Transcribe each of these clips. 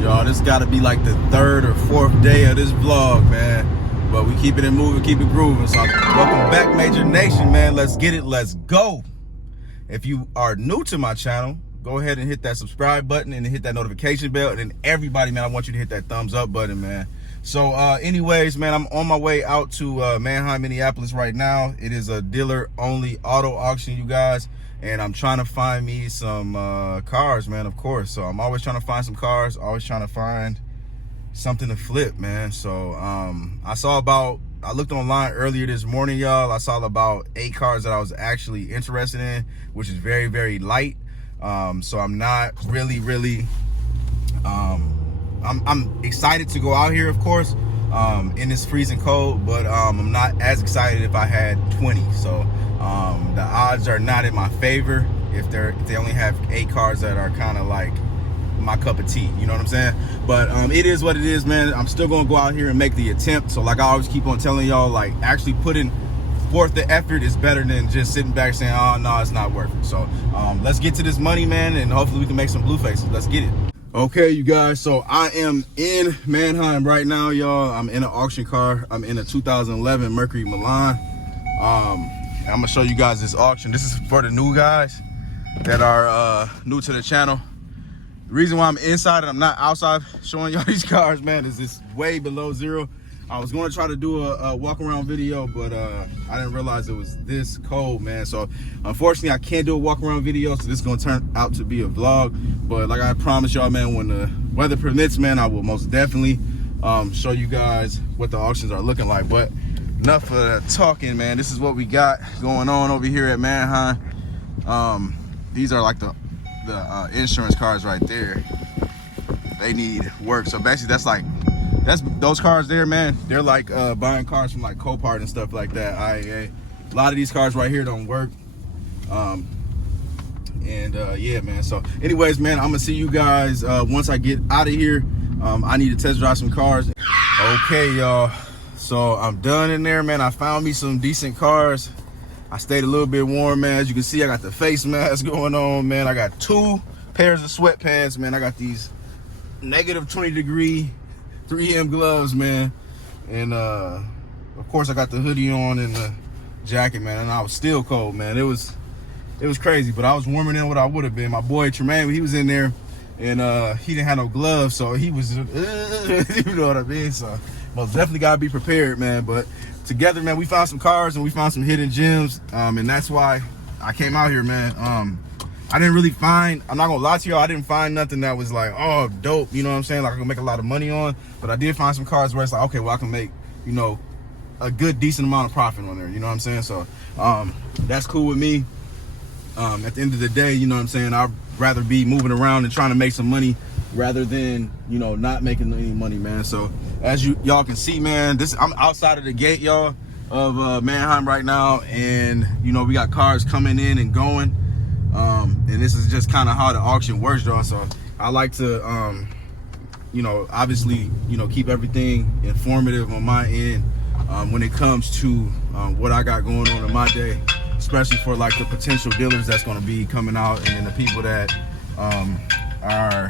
Y'all, this gotta be like the third or fourth day of this vlog, man. But we keeping it moving, keep it grooving. So welcome back, Major Nation, man. Let's get it, let's go. If you are new to my channel, go ahead and hit that subscribe button and hit that notification bell. And then everybody, man, I want you to hit that thumbs up button, man. So anyways, man, I'm on my way out to Manheim, Minneapolis right now. It is a dealer-only auto auction, you guys. And I'm trying to find me some cars, man, of course. So I'm always trying to find some cars, always trying to find something to flip, man. So I looked online earlier this morning, y'all. I saw about 8 cars that I was actually interested in, which is very, very light. So I'm not really I'm excited to go out here, of course, in this freezing cold, but I'm not as excited if I had 20. So the odds are not in my favor if they only have 8 cars that are kind of like my cup of tea, you know what I'm saying? But it is what it is, man. I'm still gonna go out here and make the attempt. So like I always keep on telling y'all, like actually putting forth the effort is better than just sitting back saying, oh no, it's not worth it. So let's get to this money, man, and hopefully we can make some blue faces. Let's get it. Okay, you guys, so I am in Manheim right now, y'all. I'm in an auction car. I'm in a 2011 Mercury Milan. I'm gonna show you guys this auction. This is for the new guys that are new to the channel. The reason why I'm inside and I'm not outside showing y'all these cars, man, is it's way below zero. I was going to try to do a walk around video, but I didn't realize it was this cold, man. So unfortunately I can't do a walk around video, so this is going to turn out to be a vlog. But like I promised y'all, man, when the weather permits, man, I will most definitely show you guys what the auctions are looking like. But enough of the talking, man. This is what we got going on over here at Manheim. These are like the insurance cars right there. They need work. So basically that's those cars there, man. They're like buying cars from like Copart and stuff like that, IAA. A lot of these cars right here don't work. Yeah, man. So anyways, man, I'm gonna see you guys once I get out of here. I need to test drive some cars. Okay, y'all, so I'm done in there, man. I found me some decent cars. I stayed a little bit warm, man. As you can see, I got the face mask going on, man. I got 2 pairs of sweatpants, man. I got these negative 20 degree 3M gloves, man. And of course I got the hoodie on and the jacket, man. And I was still cold, man. It was crazy, but I was warmer than what I would have been. My boy Tremaine, he was in there and he didn't have no gloves, so he was you know what I mean? So most definitely gotta be prepared, man. But together, man, we found some cars and we found some hidden gems, and that's why I came out here, man. I didn't really find, I'm not gonna lie to y'all, I didn't find nothing that was like, oh, dope, you know what I'm saying? Like I can make a lot of money on, but I did find some cars where it's like, okay, well, I can make, you know, a good, decent amount of profit on there, you know what I'm saying? So that's cool with me. At the end of the day, you know what I'm saying, I'd rather be moving around and trying to make some money rather than, you know, not making any money, man. So as y'all can see, man, I'm outside of the gate, y'all, of Manheim right now, and you know, we got cars coming in and going. And this is just kind of how the auction works, y'all. So I like to you know, obviously, you know, keep everything informative on my end when it comes to what I got going on in my day, especially for like the potential dealers that's going to be coming out, and then the people that are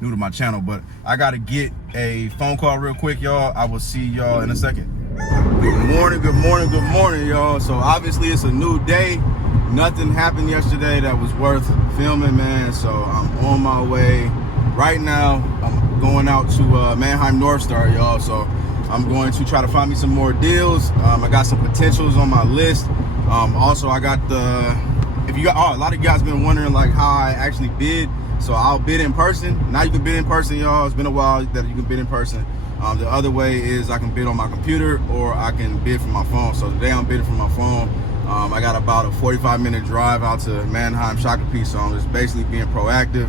new to my channel. But I got to get a phone call real quick, y'all. I will see y'all in a second. Good morning, y'all. So obviously it's a new day. Nothing happened yesterday that was worth filming, man. So I'm on my way right now. I'm going out to Manheim North Star, y'all. So I'm going to try to find me some more deals. I got some potentials on my list. Also, I got a lot of you guys been wondering like how I actually bid. So I'll bid in person. Now you can bid in person, y'all. It's been a while that you can bid in person. The other way is I can bid on my computer or I can bid from my phone. So today I'm bidding from my phone. I got about a 45-minute drive out to Manheim Shakopee, so I'm just basically being proactive,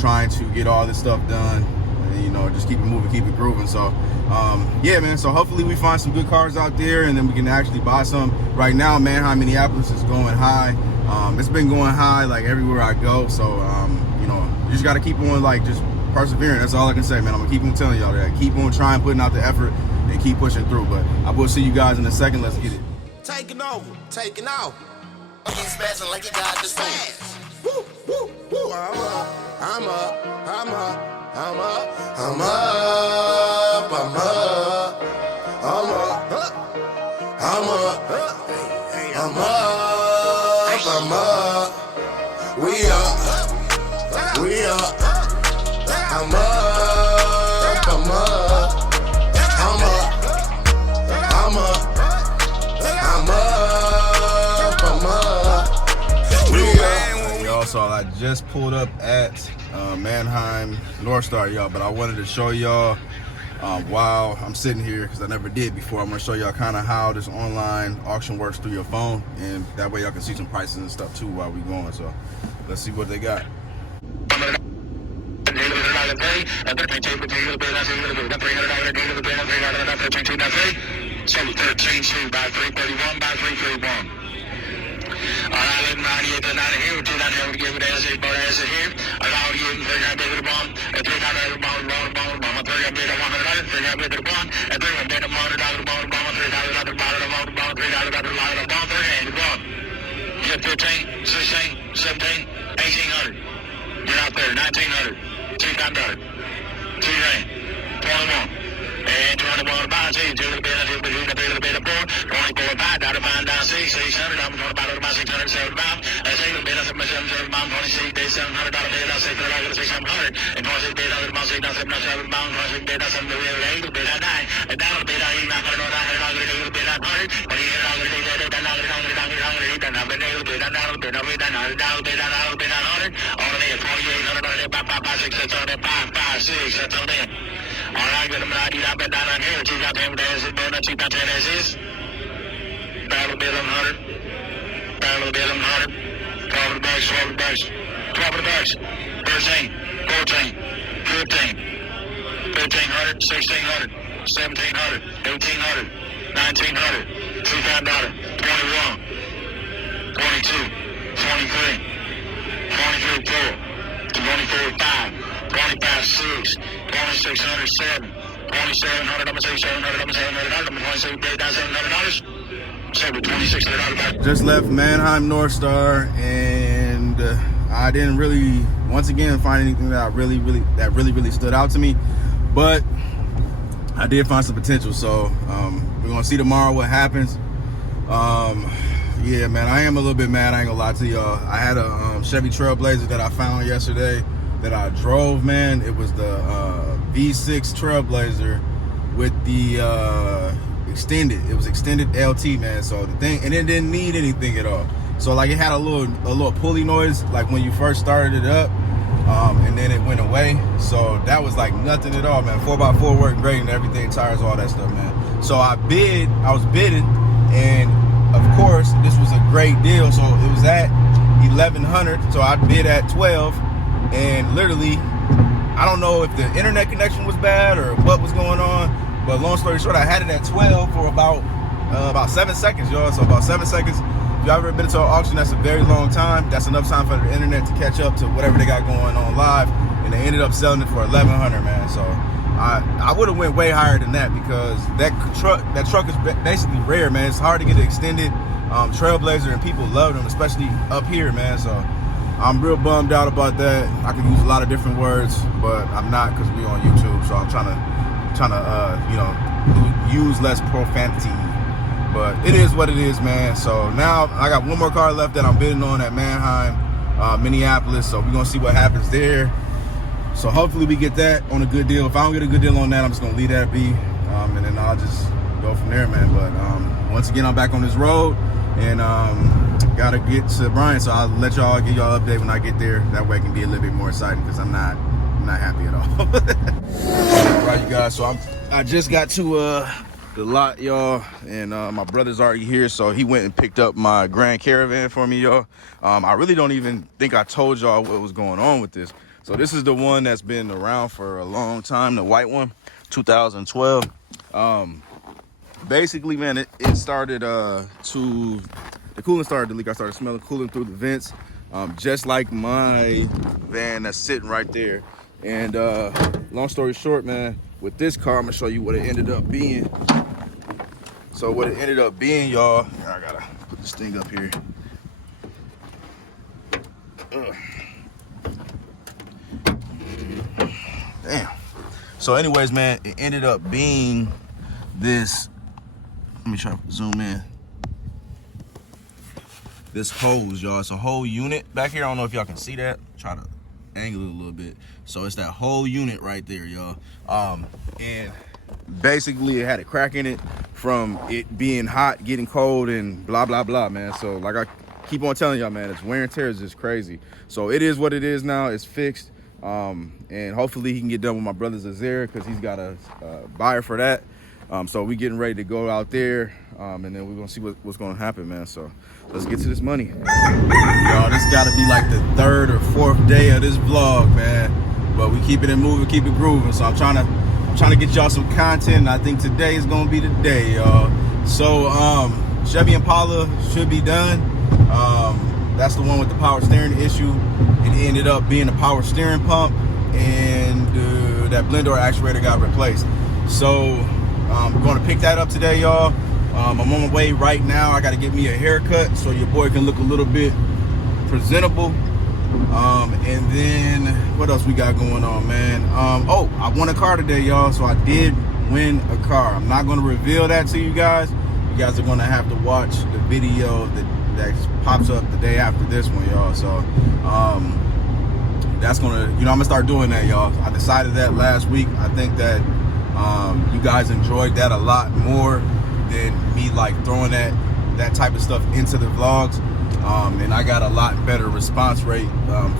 trying to get all this stuff done, and, you know, just keep it moving, keep it grooving. So yeah, man, so hopefully we find some good cars out there and then we can actually buy some. Right now, Manheim, Minneapolis is going high. It's been going high like everywhere I go, so you know, you just got to keep on like just persevering. That's all I can say, man. I'm gonna keep on telling y'all that. Keep on trying, putting out the effort, and keep pushing through. But I will see you guys in a second. Let's get it. Taking over, taking off. I'm spazzing like you got the spaz. Woo, woo, woo. I'm up, I'm up, I'm up. I'm up, I'm up, I'm up, I'm up, I'm up, I'm up, I'm up. We up, we up. I'm up, I'm up, I'm up, I'm up, I'm up, I'm up. We up. Y'all saw I just pulled up at Manheim North Star, y'all, but I wanted to show y'all while I'm sitting here, because I never did before. I'm gonna show y'all kind of how this online auction works through your phone, and that way y'all can see some prices and stuff too while we going. So let's see what they got. Get out there, 1900, $2,500, $2,000, 21, and 21 by 2, 2 to the bid, 2 to the bid, 4, 24, 5, down to 5, down 6, 600, I'm 25 by 600, 75, 6 to the bid, 7, 26 bid, $700 bid, 600, and 26 bid, 6, 7, 7, 26 bid, 7 to the bid, 8 to the bid, 9, and down to the bid, 8, 900, 900, to the bid, 900, but he had all the bid, 900, all the bid, 4800, 5, 6, 600, 5, 6, that's all there. All right, good. I'm going to do that down here. 2,010 days, 2,010 days is. Battle bill 100. Battle bill 100. 12 of the bucks, 12 of the bucks. 12 of the bucks. 13, 14, 15, 1,500, 1,600, 1,700, 1,800, 1,900, $2,000, 21, 22, 23, 23, 4, 24, 5, 25, 6, 2,600, 7, 2,700, I'm going to say 700, I'm going to say $700, I'm going to say $700, say with $2,600. Just left Manheim North Star, and I didn't really, once again, find anything that really stood out to me, but I did find some potential. So we're gonna see tomorrow what happens. Yeah, man, I am a little bit mad. I ain't gonna lie to y'all. I had a Chevy Trailblazer that I found yesterday that I drove, man. It was the V6 Trailblazer with the extended. It was extended LT, man. So the thing, and it didn't need anything at all. So like it had a little pulley noise like when you first started it up, and then it went away. So that was like nothing at all, man. 4x4 worked great and everything, tires, all that stuff, man. So I was bidding, and of course this was a great deal. So it was at 1,100. So I bid at 12, and literally, I don't know if the internet connection was bad or what was going on, but long story short, I had it at 12 for about 7 seconds, y'all. So about 7 seconds. If y'all ever been to an auction, that's a very long time. That's enough time for the internet to catch up to whatever they got going on live, and they ended up selling it for 1,100, man. So I would have went way higher than that, because that truck is basically rare, man. It's hard to get an extended Trailblazer, and people love them, especially up here, man. So I'm real bummed out about that. I could use a lot of different words, but I'm not, because we on YouTube. So I'm trying to use less profanity. But it is what it is, man. So now I got one more car left that I'm bidding on at Manheim, Minneapolis. So we're going to see what happens there. So hopefully we get that on a good deal. If I don't get a good deal on that, I'm just going to leave that be. And then I'll just go from there, man. But once again, I'm back on this road, and got to get to Bryan. So I'll let y'all give y'all an update when I get there. That way it can be a little bit more exciting, because I'm not happy at all. All right, you guys. So I just got to the lot, y'all, and my brother's already here, so he went and picked up my Grand Caravan for me, y'all. I really don't even think I told y'all what was going on with this. So this is the one that's been around for a long time, the white one, 2012. Basically, man, it started the coolant started to leak. I started smelling coolant through the vents, just like my van that's sitting right there. And long story short, man, with this car, I'm gonna show you what it ended up being. So what it ended up being, y'all, I gotta put this thing up here. Damn. So anyways, man, it ended up being this, let me try to zoom in. This hose, y'all. It's a whole unit back here. I don't know if y'all can see that. Try to angle it a little bit. So it's that whole unit right there, y'all. And basically it had a crack in it from it being hot, getting cold, and blah, blah, blah, man. So like I keep on telling y'all, man, it's wear and tear is just crazy. So it is what it is now. It's fixed. And hopefully he can get done with my brother Azir, because he's got a buyer for that. So we getting ready to go out there, and then we're gonna see what's gonna happen, man. So let's get to this money. Y'all, this gotta be like the 3rd or 4th day of this vlog, man. But we keeping it moving, keep it grooving. So I'm trying to get y'all some content, and I think today is gonna be the day, y'all. So Chevy Impala should be done. That's the one with the power steering issue. It ended up being a power steering pump, and that blend door actuator got replaced. So I'm going to pick that up today, y'all. I'm on my way right now. I got to get me a haircut so your boy can look a little bit presentable. And then what else we got going on, man? Oh, I won a car today, y'all. So I did win a car. I'm not going to reveal that to you guys. You guys are going to have to watch the video that pops up the day after this one, y'all. So that's gonna, I'm gonna start doing that, y'all. I decided that last week. I think that you guys enjoyed that a lot more than me like throwing that type of stuff into the vlogs. And I got a lot better response rate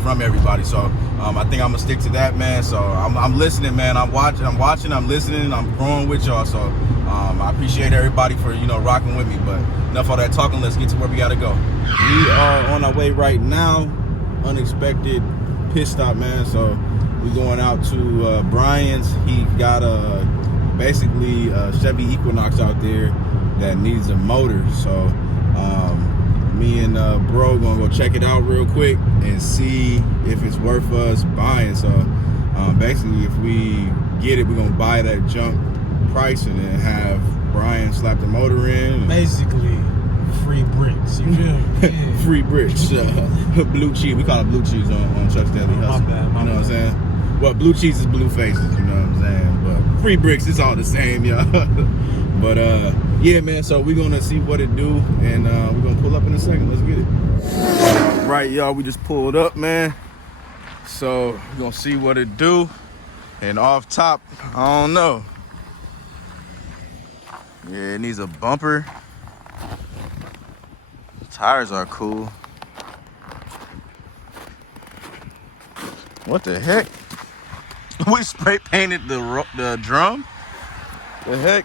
from everybody. So I think I'm gonna stick to that, man. So I'm listening, man. I'm watching, I'm listening, I'm growing with y'all. So I appreciate everybody for rocking with me. But enough of that talking, let's get to where we gotta go. We are on our way right now. Unexpected pit stop, man. So we're going out to Brian's. He got basically a Chevy Equinox out there that needs a motor. So me and bro gonna go check it out real quick and see if it's worth us buying. So basically, if we get it, we're gonna buy that junk price and then have Brian slap the motor in. Basically, free bricks. You feel me? Yeah. Free bricks. Blue cheese. We call it blue cheese on Chuck's Daily Hustle. My bad. You know what I'm saying? Well, blue cheese is blue faces. You know what I'm saying? But free bricks, it's all the same, y'all. But yeah, man. So we're gonna see what it do, and we're gonna pull up in a second. Let's get it. Right, y'all. We just pulled up, man. So we're gonna see what it do. And off top, I don't know. Yeah, it needs a bumper. Tires are cool. What the heck? We spray painted the drum? The heck?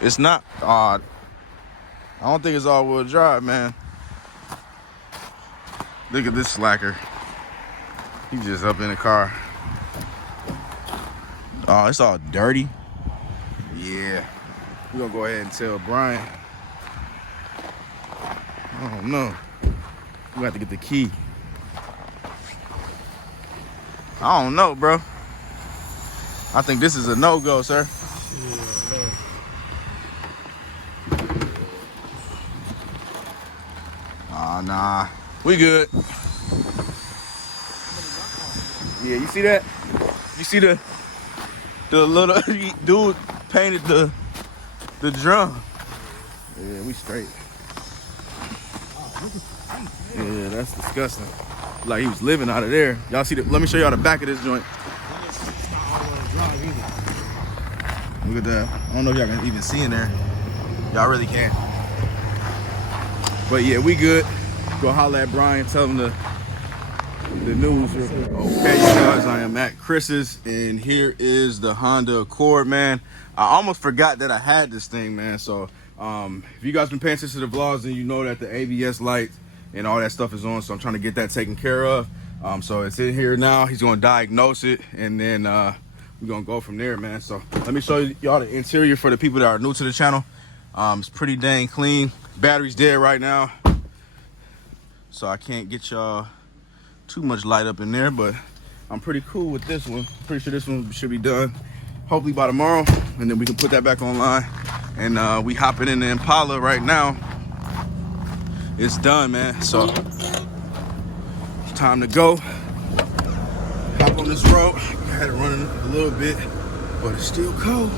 It's not odd. I don't think it's all-wheel drive, man. Look at this slacker. He's just up in the car. Oh, it's all dirty. Yeah. We're gonna go ahead and tell Brian. I don't know. We have to get the key. I don't know, bro. I think this is a no-go, sir. Nah. We good. Yeah, you see that? You see the little dude painted the drum. Yeah, we straight. Yeah, that's disgusting. Like he was living out of there. Y'all see let me show y'all the back of this joint. Look at that. I don't know if y'all can even see in there. Y'all really can't. But yeah, we good. Go holler at Brian, tell him the news. Okay, you guys, I am at Chris's, and here is the Honda Accord, man. I almost forgot that I had this thing, man. So if you guys been paying attention to the vlogs, then you know that the ABS lights and all that stuff is on. So I'm trying to get that taken care of. So it's in here now. He's gonna diagnose it, and then we're gonna go from there, man. So let me show y'all the interior for the people that are new to the channel. It's pretty dang clean. Battery's dead right now, so I can't get y'all too much light up in there, but I'm pretty cool with this one. Pretty sure this one should be done hopefully by tomorrow, and then we can put that back online. And we hopping in the Impala right now. It's done, man. So it's time to go. Hop on this this road. I had it running a little bit, but it's still cold.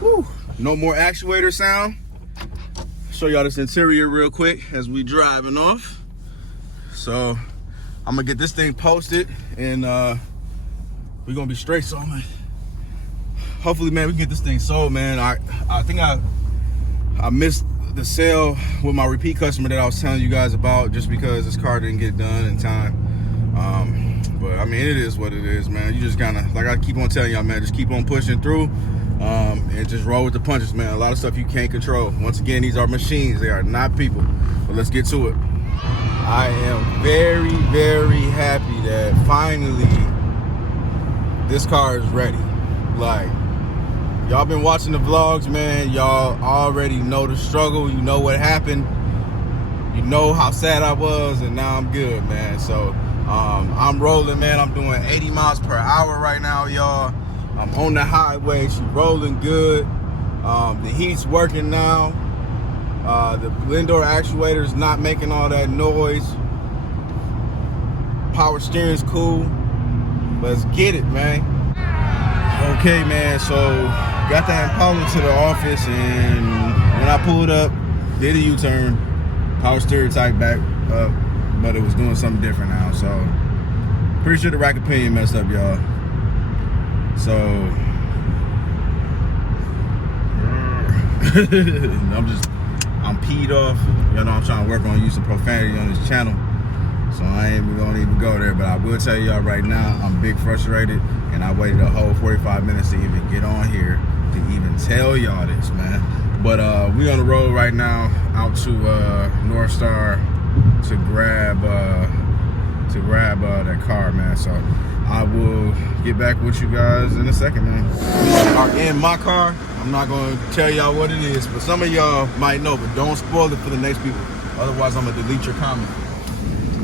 Woo. No more actuator sound. Show y'all this interior real quick as we driving off. So I'm gonna get this thing posted and we're gonna be straight. So man, hopefully, man, we can get this thing sold, man. I think I missed the sale with my repeat customer that I was telling you guys about, just because this car didn't get done in time. But I mean, it is what it is, man. You just gotta, like I keep on telling y'all, man, just keep on pushing through and just roll with the punches, man. A lot of stuff you can't control. Once again, these are machines, they are not people. But let's get to it. I am very, very happy that finally this car is ready. Like, y'all been watching the vlogs, man. Y'all already know the struggle. You know what happened. You know how sad I was, and now I'm good, man. So I'm rolling, man. I'm doing 80 miles per hour right now, y'all. I'm on the highway. She's rolling good. The heat's working now. The blend door actuator is not making all that noise. Power steering's cool. Let's get it, man. Okay, man, so got that Impala to the office, and when I pulled up, did a U-turn, power steering tight back up, but it was doing something different now. So pretty sure the rack pinion messed up, y'all. So I'm peed off. Y'all know I'm trying to work on using profanity on this channel, so I ain't even gonna even go there. But I will tell y'all right now, I'm big frustrated, and I waited a whole 45 minutes to even get on here to even tell y'all this, man. But we on the road right now out to North Star to grab that car, man. So I will get back with you guys in a second, man. We are in my car. I'm not gonna tell y'all what it is, but some of y'all might know, but don't spoil it for the next people. Otherwise, I'm gonna delete your comment.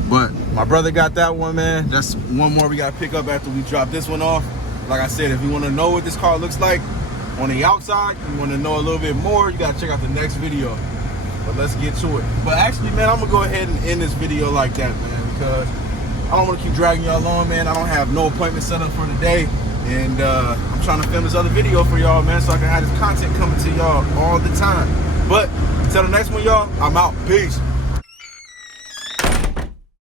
But my brother got that one, man. That's one more we gotta pick up after we drop this one off. Like I said, if you wanna know what this car looks like on the outside, you wanna know a little bit more, you gotta check out the next video. But let's get to it. But actually, man, I'm gonna go ahead and end this video like that, man, because I don't wanna keep dragging y'all along, man. I don't have no appointment set up for today. And I'm trying to film this other video for y'all, man, so I can have this content coming to y'all all the time. But until the next one, y'all, I'm out. Peace.